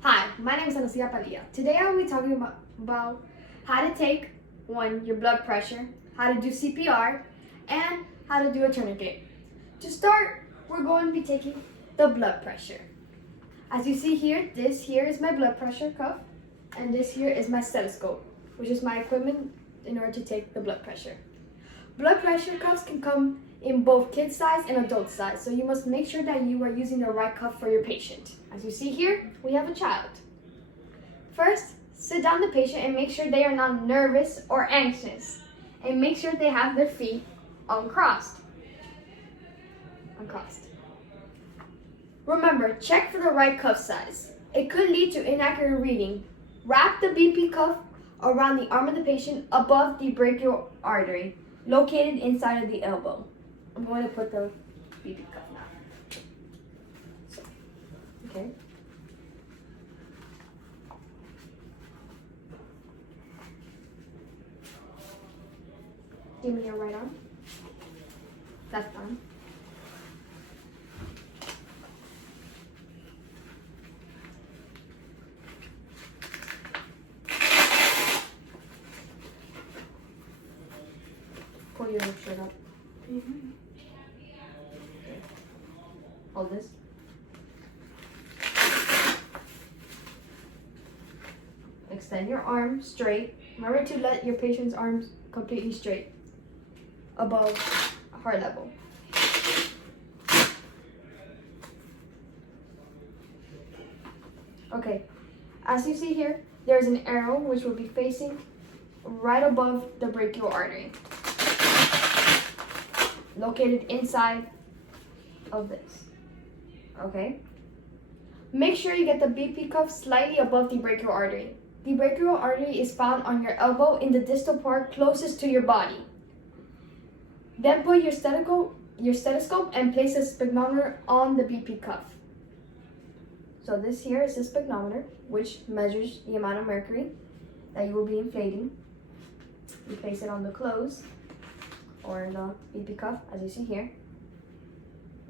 Hi, my name is Anastasia Padilla. Today I will be talking about how to take your blood pressure, how to do CPR, and how to do a tourniquet. To start, we're going to be taking the blood pressure. As you see here, this here is my blood pressure cuff, and this here is my stethoscope, which is my equipment in order to take the blood pressure. Blood pressure cuffs can come in both kid size and adult size, so you must make sure that you are using the right cuff for your patient. As you see here, we have a child. First, sit down the patient and make sure they are not nervous or anxious, and make sure they have their feet uncrossed. Remember, check for the right cuff size. It could lead to inaccurate reading. Wrap the BP cuff around the arm of the patient above the brachial artery, located inside of the elbow. I'm going to put the BP cuff now. Okay. Give me your right arm. Left arm. Pull your shirt up. Hold this. Extend your arm straight. Remember to let your patient's arms completely straight above heart level. Okay, as you see here, there's an arrow which will be facing right above the brachial artery, located inside of this. Okay? Make sure you get the BP cuff slightly above the brachial artery. The brachial artery is found on your elbow in the distal part closest to your body. Then put your stethoscope and place a sphygmometer on the BP cuff. So this here is a sphygmometer, which measures the amount of mercury that you will be inflating. You place it on the close or the BP cuff, as you see here.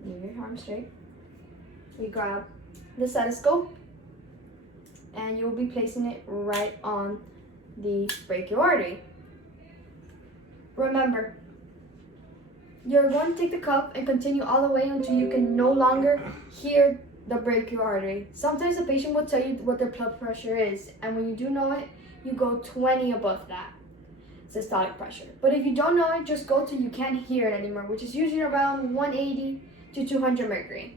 Leave your arm straight. You grab the stethoscope and you will be placing it right on the brachial artery. Remember, you're going to take the cuff and continue all the way until you can no longer hear the brachial artery. Sometimes the patient will tell you what their blood pressure is, and when you do know it, you go 20 above that systolic pressure. But if you don't know it, just go till you can't hear it anymore, which is usually around 180 to 200 mercury.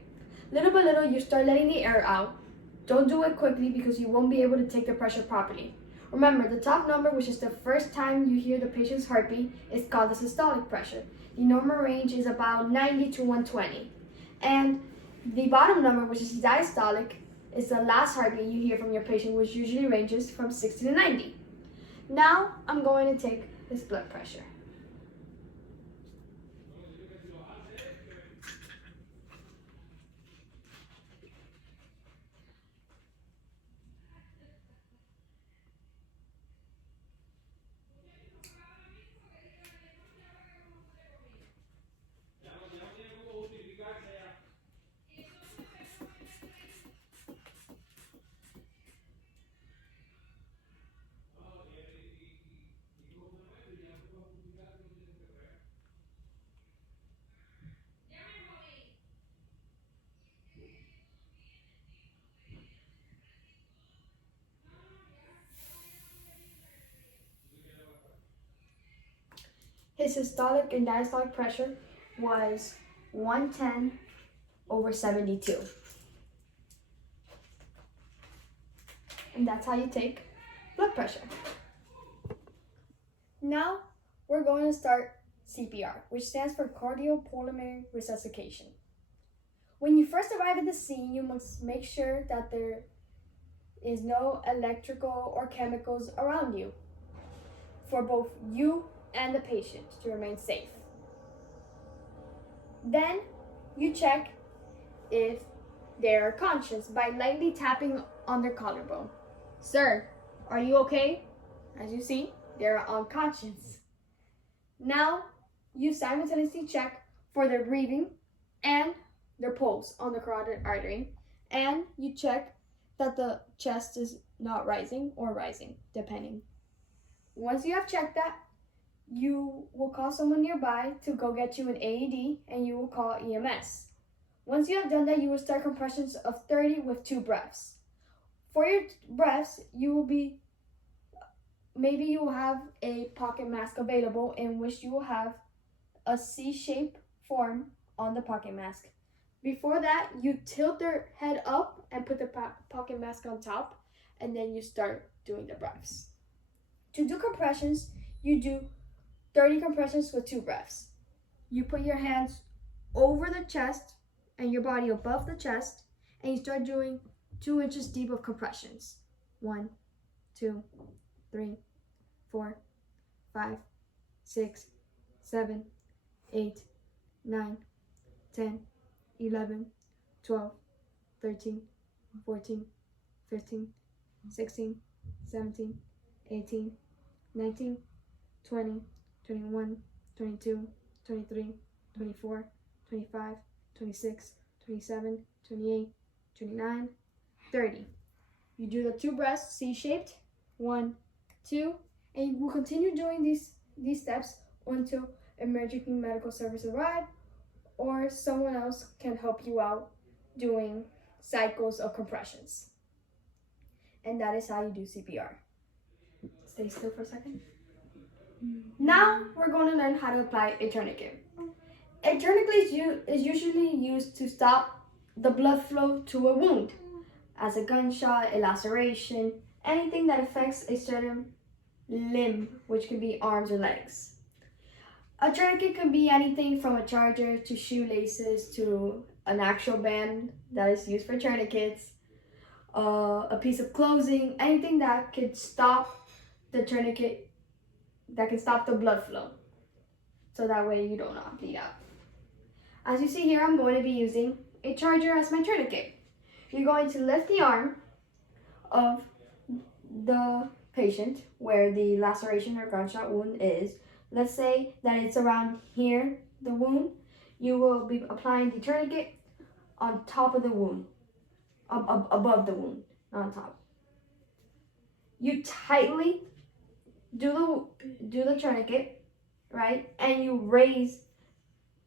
Little by little, you start letting the air out. Don't do it quickly because you won't be able to take the pressure properly. Remember, the top number, which is the first time you hear the patient's heartbeat, is called the systolic pressure. The normal range is about 90 to 120. And the bottom number, which is diastolic, is the last heartbeat you hear from your patient, which usually ranges from 60 to 90. Now, I'm going to take his blood pressure. His systolic and diastolic pressure was 110 over 72. And that's how you take blood pressure. Now, we're going to start CPR, which stands for cardiopulmonary resuscitation. When you first arrive at the scene, you must make sure that there is no electrical or chemicals around you for both you and the patient to remain safe. Then you check if they are conscious by lightly tapping on their collarbone. Sir, are you okay? As you see, they're unconscious. Now you simultaneously check for their breathing and their pulse on the carotid artery, and you check that the chest is not rising or rising, depending. Once you have checked that, you will call someone nearby to go get you an AED and you will call EMS. Once you have done that, you will start compressions of 30 with 2 breaths. For your breaths, maybe you will have a pocket mask available in which you will have a C-shaped form on the pocket mask. Before that, you tilt their head up and put the pocket mask on top, and then you start doing the breaths. To do compressions, you do 30 compressions with 2 breaths. You put your hands over the chest and your body above the chest, and you start doing 2 inches deep of compressions. 1, 2, 3, 4, 5, 6, 7, 8, 9, 10, 11, 12, 13, 14, 15, 16, 17, 18, 19, 20, 21, 22, 23, 24, 25, 26, 27, 28, 29, 30. You do the 2 breaths, C-shaped, 1, 2, and you will continue doing these steps until emergency medical service arrive or someone else can help you out doing cycles of compressions. And that is how you do CPR. Stay still for a second. Now we're going to learn how to apply a tourniquet. A tourniquet is usually used to stop the blood flow to a wound, as a gunshot, a laceration, anything that affects a certain limb, which can be arms or legs. A tourniquet can be anything from a charger to shoelaces to an actual band that is used for tourniquets, a piece of clothing, anything that could stop the tourniquet, that can stop the blood flow, so that way you do not bleed out. As you see here, I'm going to be using a charger as my tourniquet. You're going to lift the arm of the patient where the laceration or gunshot wound is. Let's say that it's around here, the wound. You will be applying the tourniquet on top of the wound, above the wound, not on top. You tightly do the tourniquet, right? And you raise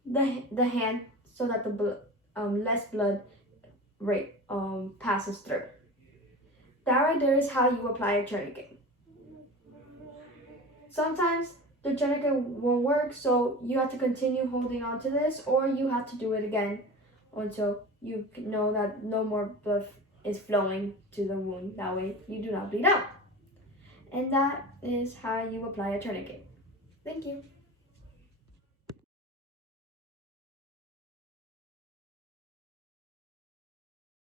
the hand so that the less blood passes through. That right there is how you apply a tourniquet. Sometimes the tourniquet won't work, so you have to continue holding on to this, or you have to do it again until you know that no more blood is flowing to the wound. That way you do not bleed out. And that is how you apply a tourniquet. Thank you.